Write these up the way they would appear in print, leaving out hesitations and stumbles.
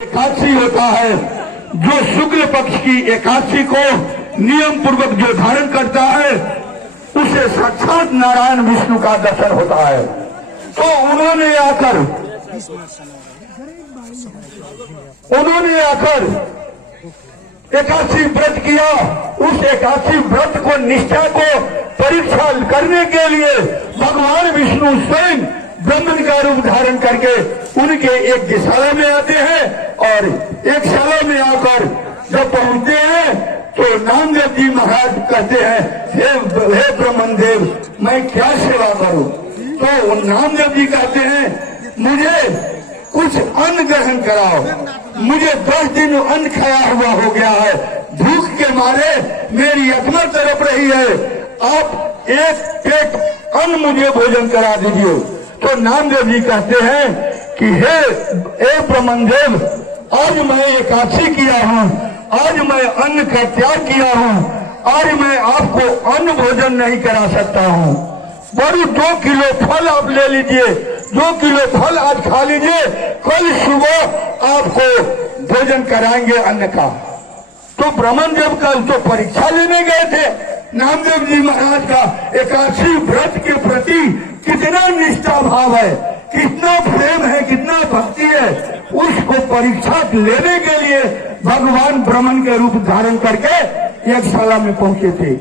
एकादशी होता है जो शुक्ल पक्ष की एकादशी को नियम पूर्वक जो धारण करता है उसे साक्षात नारायण विष्णु का दर्शन होता है। तो उन्होंने आकर एकादशी व्रत किया। उस एकादशी व्रत को निष्ठा को परीक्षा करने के लिए भगवान विष्णु स्वयं ब्राह्मण का रूप धारण करके उनके एक दिशाला में आते हैं और एक शाला में आकर जब पहुंचते हैं तो नामदेव जी महाराज कहते हैं, हे ब्राह्मण देव, मैं क्या सेवा करूं? तो नामदेव जी कहते हैं, मुझे कुछ अन्न ग्रहण कराओ। मुझे 10 दिन अन्न खाया हुआ हो गया है, भूख के मारे मेरी आत्मा तड़प रही है। आप एक पेट अन्न मुझे भोजन करा दीजिए। तो नामदेव जी कहते हैं कि हे ब्राह्मण देव, आज मैं एकादशी किया हूँ, आज मैं अन्न का त्याग किया हूँ, आज मैं आपको अन्न भोजन नहीं करा सकता हूँ। बड़ी 2 किलो फल आप ले लीजिए, 2 किलो फल आज खा लीजिए, कल सुबह आपको भोजन कराएंगे अन्न का। तो ब्राह्मण देव कल तो परीक्षा लेने गए थे। नामदेव जी महाराज का एकादशी व्रत के प्रति कितना निष्ठा भाव है, कितना प्रेम है, कितना भक्ति है, उसको परीक्षा लेने के लिए भगवान ब्राह्मण के रूप धारण करके एक शाला में पहुंचे थे।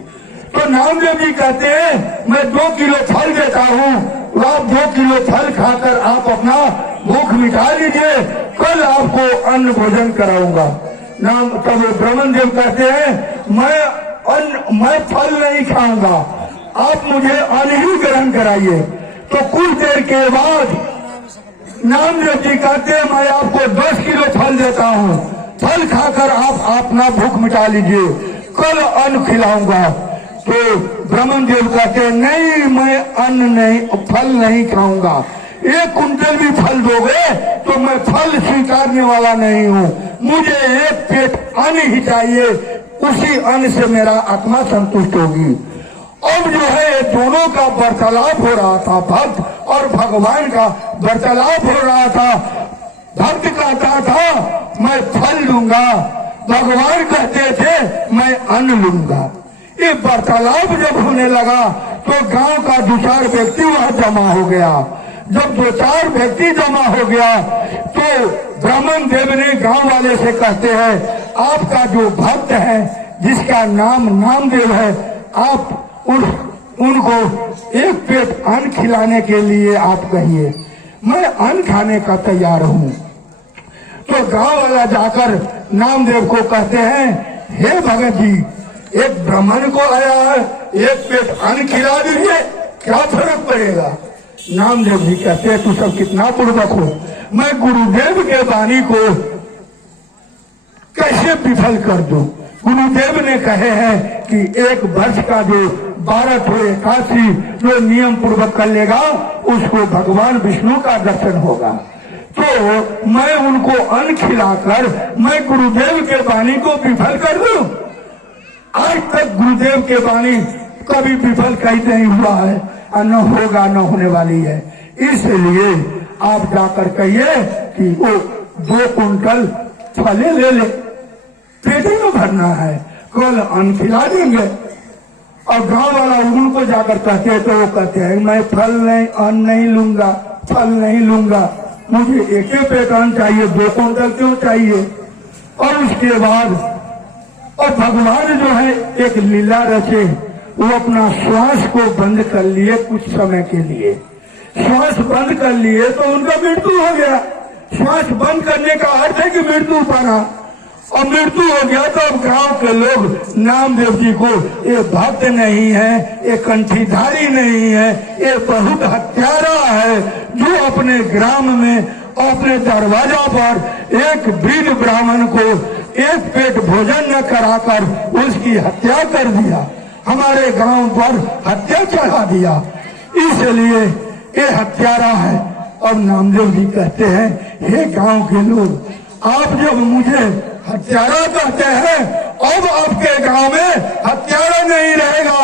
तो नामदेव जी कहते हैं, मैं 2 किलो फल देता हूँ, आप 2 किलो फल खाकर आप अपना भूख मिटा लीजिए, कल आपको अन्न भोजन कराऊंगा। तब ब्राह्मण देव कहते हैं, मैं फल नहीं खाऊंगा, आप मुझे अन्न ही ग्रहण कराइए। तो कुछ देर के बाद नामदेव जी कहते हैं, मैं आपको 10 किलो फल देता हूँ, फल खाकर आप अपना भूख मिटा लीजिए, कल अन्न खिलाऊंगा। तो ब्राह्मण देव कहते हैं, नहीं, मैं अन्न नहीं, फल नहीं खाऊंगा। 1 कुंटल भी फल दोगे तो मैं फल स्वीकारने वाला नहीं हूँ, मुझे 1 पेट अन्न ही चाहिए, उसी अन्न से मेरा आत्मा संतुष्ट होगी। अब जो है दोनों का वार्तालाप हो रहा था, भक्त और भगवान का वार्तालाप हो रहा था। भक्त कहता था मैं फल लूंगा, भगवान कहते थे मैं अन्न लूंगा। ये वार्तालाप जब होने लगा तो गांव का 2-4 व्यक्ति वहां जमा हो गया। जब 2-4 व्यक्ति जमा हो गया तो ब्राह्मण देव ने गांव वाले से कहते हैं, आपका जो भक्त है जिसका नाम नामदेव है, आप उनको 1 पेट अन्न खिलाने के लिए आप कहिए, मैं अन्न खाने का तैयार हूँ। तो गांव वाला जाकर नामदेव को कहते हैं, हे भगत जी, एक ब्राह्मण को आया है, 1 पेट अन्न खिला दीजिए, क्या फर्क पड़ेगा? नामदेव जी कहते हैं, तू सब कितना पूर्वक हो, मैं गुरुदेव के वाणी को कैसे विफल कर दूं? गुरुदेव ने कहे हैं कि 1 वर्ष का जो 12 एकादशी जो नियम पूर्वक कर लेगा उसको भगवान विष्णु का दर्शन होगा। तो मैं उनको अन्न खिलाकर मैं गुरुदेव के वाणी को विफल कर दूं? आज तक गुरुदेव के वाणी कभी विफल कहीं नहीं हुआ है और न होगा, न होने वाली है। इसलिए आप जाकर कहिए कि वो 2 कुंटल फले ले ले, पेट में भरना है, कल अन्न खिला देंगे। और गांव वाला उनको जाकर कहते हैं तो वो कहते हैं, मैं फल नहीं, अन्न नहीं लूंगा, फल नहीं लूंगा, मुझे 1 पेट अन्न चाहिए, 2 कुंटल क्यों चाहिए? और उसके बाद और भगवान जो है एक लीला रचे, वो अपना श्वास को बंद कर लिए कुछ समय के लिए। श्वास बंद कर लिए तो उनका मृत्यु हो गया। श्वास बंद करने का अर्थ है कि मृत्यु पाना, और मृत्यु हो गया तो अब गांव के लोग नामदेव जी को ये भक्त नहीं है, ये कंठीधारी नहीं है, ये बहुत हत्यारा है, जो अपने ग्राम में अपने दरवाजा पर एक वृद्ध ब्राह्मण को 1 पेट भोजन न कराकर उसकी हत्या कर दिया, हमारे गांव पर हत्या चढ़ा दिया, इसलिए ये हत्यारा है। और नामदेव जी कहते हैं, हे गांव के लोग, आप जब मुझे हत्यारा कहते हैं, अब आपके गांव में हत्यारा नहीं रहेगा,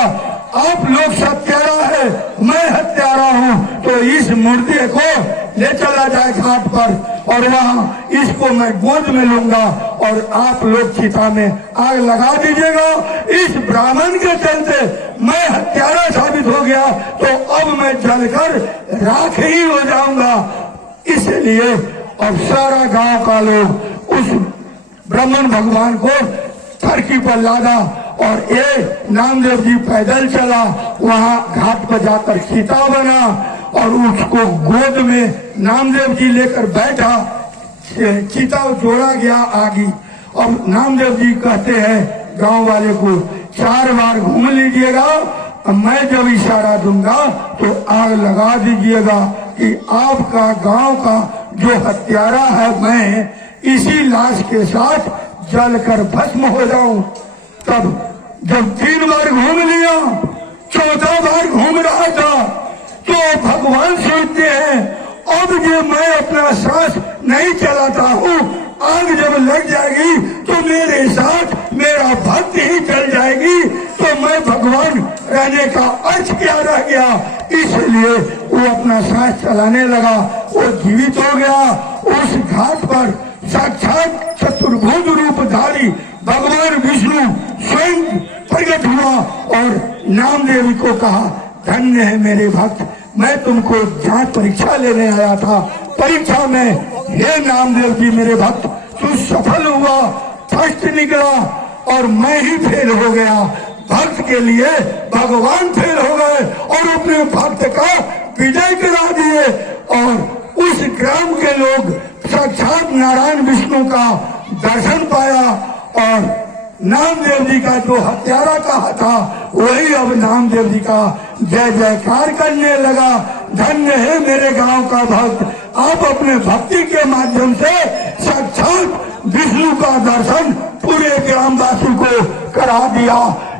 आप लोग सत्यारा है, मैं हत्यारा हूँ। तो इस मुर्दे को ले चला जाए घाट पर और वहां इसको मैं गोद में लूंगा और आप लोग चिता में आग लगा दीजिएगा। इस ब्राह्मण के चलते मैं हत्यारा साबित हो गया तो अब मैं जलकर राख ही हो जाऊंगा। इसलिए अब सारा गांव का लोग उस ब्राह्मण भगवान को धरती पर लादा और ये नामदेव जी पैदल चला, वहां घाट पर जाकर चिता बना और उसको गोद में नामदेव जी लेकर बैठा। चिता जोड़ा गया आगे और नामदेव जी कहते हैं गांव वाले को 4 बार घूम लीजिएगा, मैं जब इशारा दूंगा तो आग लगा दीजिएगा कि आपका गांव का जो हत्यारा है मैं इसी लाश के साथ जलकर भस्म हो जाऊं। तब जब 3 बार घूम लिया, 4था बार घूम रहा था तो भगवान सोचते हैं अब ये मैं अपना सांस नहीं चलाता हूँ, आग जब लग जाएगी तो मेरे साथ मेरा भक्त ही चल जाएगी, तो मैं भगवान रहने का अर्थ क्या रह गया। इसलिए वो अपना सांस चलाने लगा, वो जीवित हो गया। उस घाट पर साक्षात चतुर्भुज रूपधारी भगवान विष्णु स्वयं प्रकट हुआ और नामदेव को कहा, धन्य है मेरे भक्त, मैं तुमको जांच परीक्षा लेने आया था। परीक्षा में हे नामदेव जी मेरे भक्त तू सफल हुआ, फर्स्ट निकला और मैं ही फेल हो गया। भक्त के लिए भगवान फेल हो गए और अपने भक्त का विजय करा दिए और उस ग्राम के लोग साक्षात नारायण विष्णु का दर्शन पाया और नामदेव जी का जो हत्यारा कहा था वही अब नामदेव जी का जय जयकार करने लगा। धन्य है मेरे गांव का भक्त, आप अपने भक्ति के माध्यम से साक्षात विष्णु का दर्शन पूरे ग्रामवासी को करा दिया।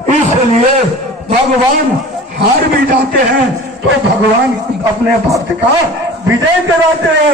इसलिए भगवान हार भी जाते हैं तो भगवान अपने भक्त का विजय कराते हैं।